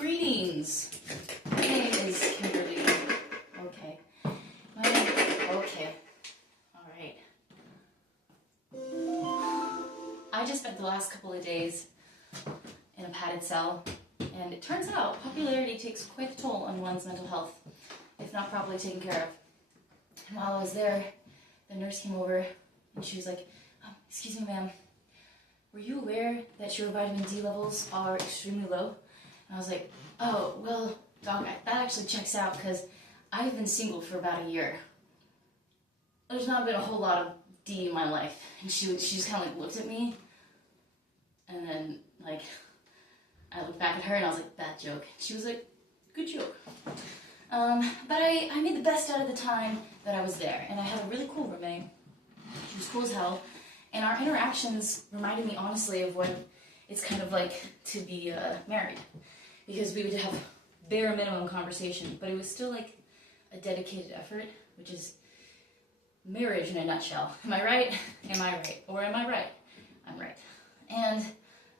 Greetings. My name is Kimberly. Okay. Okay. Alright. I just spent the last couple of days in a padded cell, and it turns out popularity takes quite a toll on one's mental health, if not properly taken care of. And while I was there, the nurse came over, and she was like, "Excuse me, ma'am, were you aware that your vitamin D levels are extremely low?" And I was like, "Oh, well, doc, that actually checks out because I've been single for about a year. There's not been a whole lot of D in my life." And she just kind of like looked at me, and then like I looked back at her and I was like, "Bad joke." She was like, "Good joke." But I made the best out of the time that I was there, and I had a really cool roommate. She was cool as hell, and our interactions reminded me honestly of what it's kind of like to be married, because we would have bare minimum conversation, but it was still like a dedicated effort, which is marriage in a nutshell. Am I right? Am I right? Or am I right? I'm right. And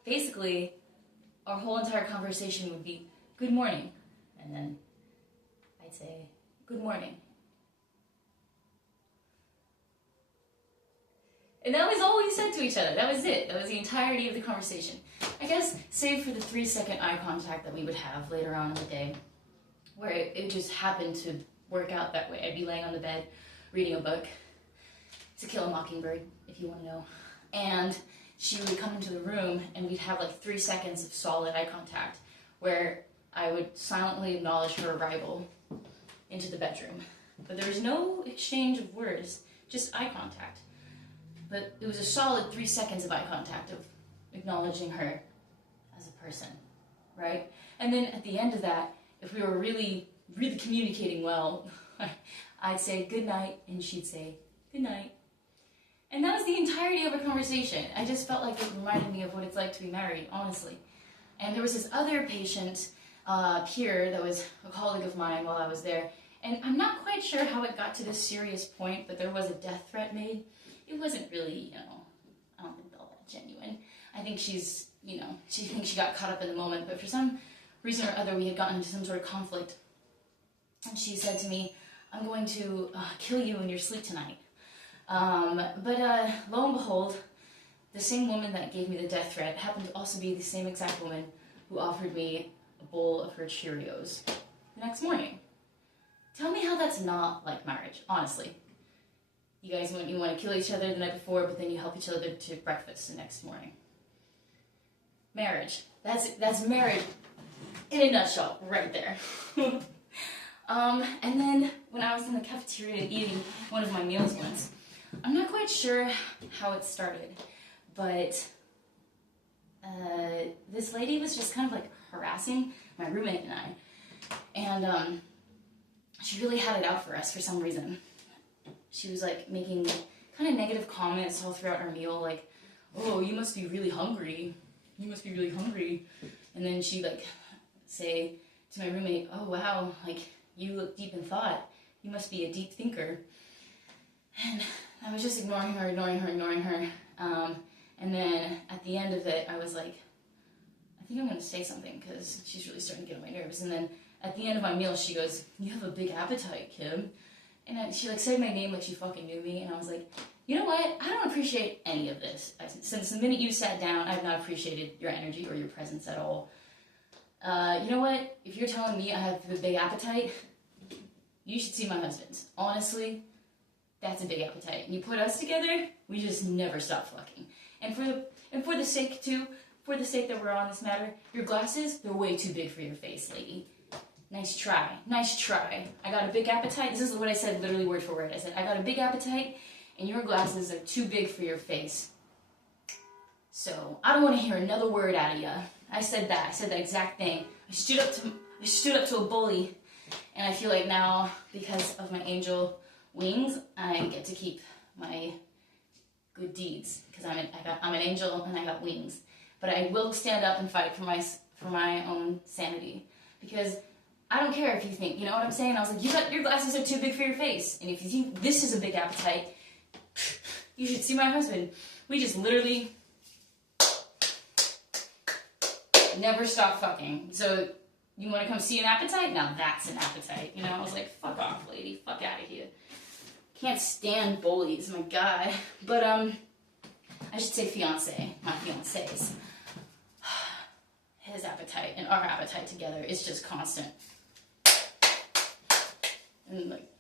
basically, our whole entire conversation would be, "Good morning," and then I'd say, "Good morning." And that was all we said to each other. That was it. That was the entirety of the conversation. I guess, save for the 3-second eye contact that we would have later on in the day, where it just happened to work out that way. I'd be laying on the bed, reading a book, To Kill a Mockingbird, if you want to know. And she would come into the room, and we'd have like 3 seconds of solid eye contact, where I would silently acknowledge her arrival into the bedroom. But there was no exchange of words, just eye contact. But it was a solid 3 seconds of eye contact, of acknowledging her as a person, right? And then at the end of that, if we were really, really communicating well, I'd say "good night," and she'd say "good night." And that was the entirety of our conversation. I just felt like it reminded me of what it's like to be married, honestly. And there was this other patient here that was a colleague of mine while I was there, and I'm not quite sure how it got to this serious point, but there was a death threat made. It wasn't really, I don't think all that genuine. I think she's, she thinks she got caught up in the moment, but for some reason or other, we had gotten into some sort of conflict. And she said to me, "I'm going to kill you in your sleep tonight." But lo and behold, the same woman that gave me the death threat happened to also be the same exact woman who offered me a bowl of her Cheerios the next morning. Tell me how that's not like marriage, honestly. You guys want to kill each other the night before, but then you help each other to breakfast the next morning. Marriage. That's marriage in a nutshell, right there. And then when I was in the cafeteria eating one of my meals once, I'm not quite sure how it started, but this lady was just kind of like harassing my roommate and I, and she really had it out for us for some reason. She was like making kind of negative comments all throughout our meal, like, "Oh, you must be really hungry. You must be really hungry." And then she'd like say to my roommate, "Oh wow, like you look deep in thought. You must be a deep thinker." And I was just ignoring her. And then at the end of it, I was like, I think I'm going to say something because she's really starting to get on my nerves. And then at the end of my meal, she goes, "You have a big appetite, Kim." And she like said my name like she fucking knew me, and I was like, "You know what? I don't appreciate any of this. Since the minute you sat down, I've not appreciated your energy or your presence at all. You know what? If you're telling me I have a big appetite, you should see my husband. Honestly, that's a big appetite. And you put us together, we just never stop fucking. And for the sake that we're on this matter, your glasses, they're way too big for your face, lady. Nice try. I got a big appetite." This is what I said, literally word for word. I said, "I got a big appetite, and your glasses are too big for your face. So I don't want to hear another word out of ya." I said that exact thing. I stood up to a bully, and I feel like now, because of my angel wings, I get to keep my good deeds, because I'm an angel and I got wings. But I will stand up and fight for my own sanity, because I don't care if you think, you know what I'm saying? I was like, your glasses are too big for your face. And if you think this is a big appetite, you should see my husband. We just literally never stop fucking. So You want to come see an appetite? Now that's an appetite. You know, I was like, fuck off, lady. Fuck out of here. Can't stand bullies, my God. But, I should say fiance, not fiancés. His appetite and our appetite together is just constant. And, like,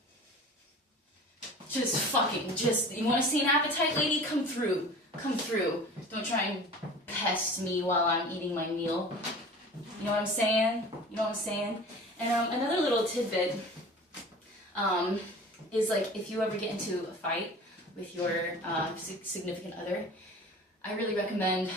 you want to see an appetite, lady? Come through. Come through. Don't try and pest me while I'm eating my meal. You know what I'm saying? You know what I'm saying? And another little tidbit is, like, if you ever get into a fight with your significant other, I really recommend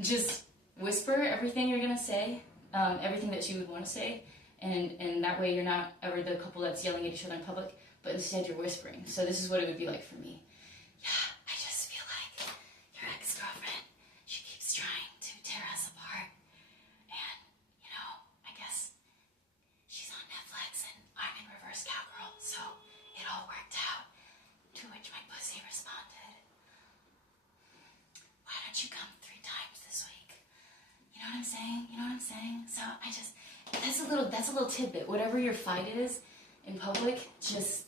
just whisper everything you're gonna say, everything that you would want to say, and that way you're not ever the couple that's yelling at each other in public, but instead you're whispering. So this is what it would be like for me. Yeah, I just feel like your ex-girlfriend, she keeps trying to tear us apart, and, you know, I guess she's on Netflix and I'm in reverse cowgirl, so it all worked out. To which my pussy responded, why don't you come 3 times this week? You know what I'm saying? You know what I'm saying? So that's a little tidbit. Whatever your fight is in public, just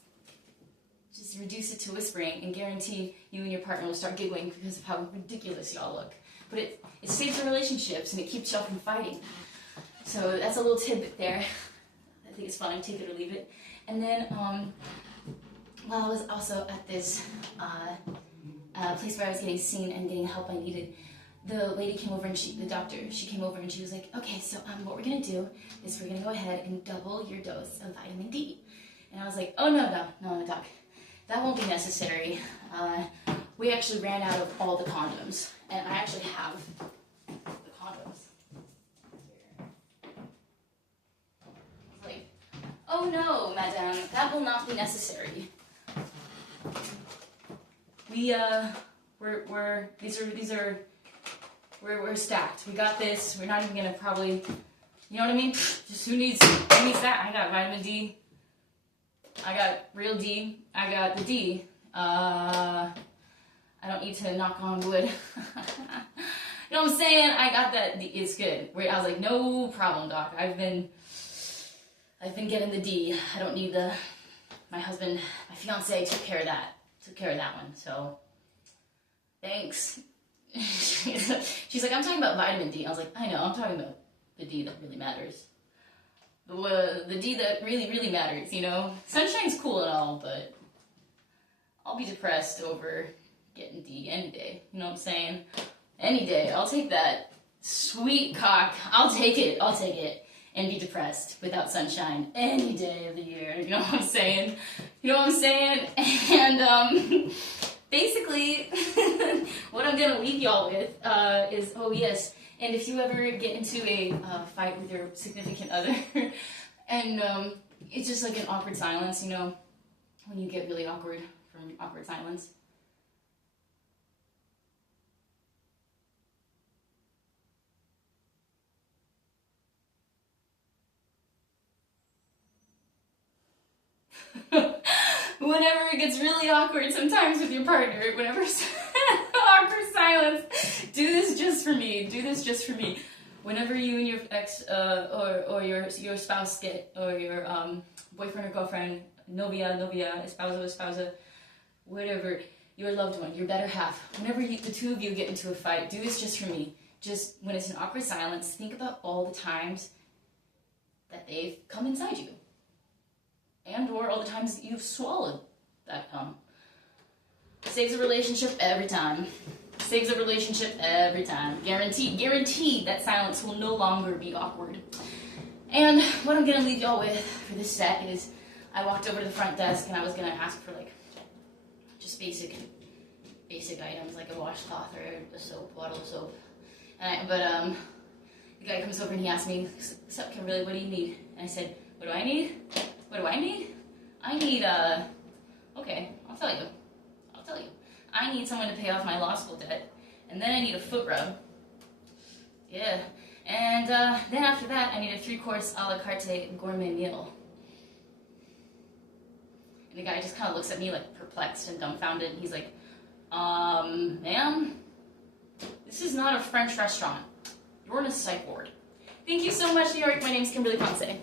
reduce it to whispering and guarantee you and your partner will start giggling because of how ridiculous y'all look. But it saves the relationships and it keeps y'all from fighting. So that's a little tidbit there. I think it's fun, take it or leave it. And then, while I was also at this place where I was getting seen and getting the help I needed, the lady came over and the doctor came over and she was like, okay, so what we're gonna do is we're gonna go ahead and double your dose of vitamin D. And I was like, oh no, doc, that won't be necessary. We actually ran out of all the condoms, and I actually have the condoms. I was like, oh no, madame, that will not be necessary. We're stacked. We got this. We're not even gonna probably, you know what I mean? Just who needs that? I got vitamin D. I got real D. I got the D. I don't need to knock on wood. You know what I'm saying? I got that D. It's good. I was like, no problem, doc. I've been getting the D. I don't need my husband, my fiance took care of that one. So, thanks. She's like, I'm talking about vitamin D. I was like, I know, I'm talking about the D that really matters. The D that really, really matters, you know? Sunshine's cool and all, but I'll be depressed over getting D any day. You know what I'm saying? Any day. I'll take that. Sweet cock. I'll take it. And be depressed without sunshine any day of the year. You know what I'm saying? And, basically, what I'm going to leave y'all with is, oh yes, and if you ever get into a fight with your significant other, and it's just like an awkward silence, you know, when you get really awkward from awkward silence. Whenever it gets really awkward sometimes with your partner, whenever awkward silence, do this just for me. Whenever you and your ex or your spouse get, or your boyfriend or girlfriend, novia, esposa, whatever, your loved one, your better half, whenever the two of you get into a fight, do this just for me. Just when it's an awkward silence, think about all the times that they've come inside you. And or all the times that you've swallowed that cum. Saves a relationship every time. Guaranteed that silence will no longer be awkward. And what I'm gonna leave y'all with for this set is, I walked over to the front desk and I was gonna ask for like just basic items like a washcloth or a soap, bottle of soap. But the guy comes over and he asked me, "What's up, Kimberly? What do you need?" And I said, "What do I need? I need, okay, I'll tell you. I need someone to pay off my law school debt, and then I need a foot rub. Yeah, and then after that, I need a 3-course a la carte gourmet meal." And the guy just kind of looks at me like perplexed and dumbfounded, and he's like, ma'am, this is not a French restaurant. You're in a psych ward. Thank you so much, New York. My name's Kimberly Poncé.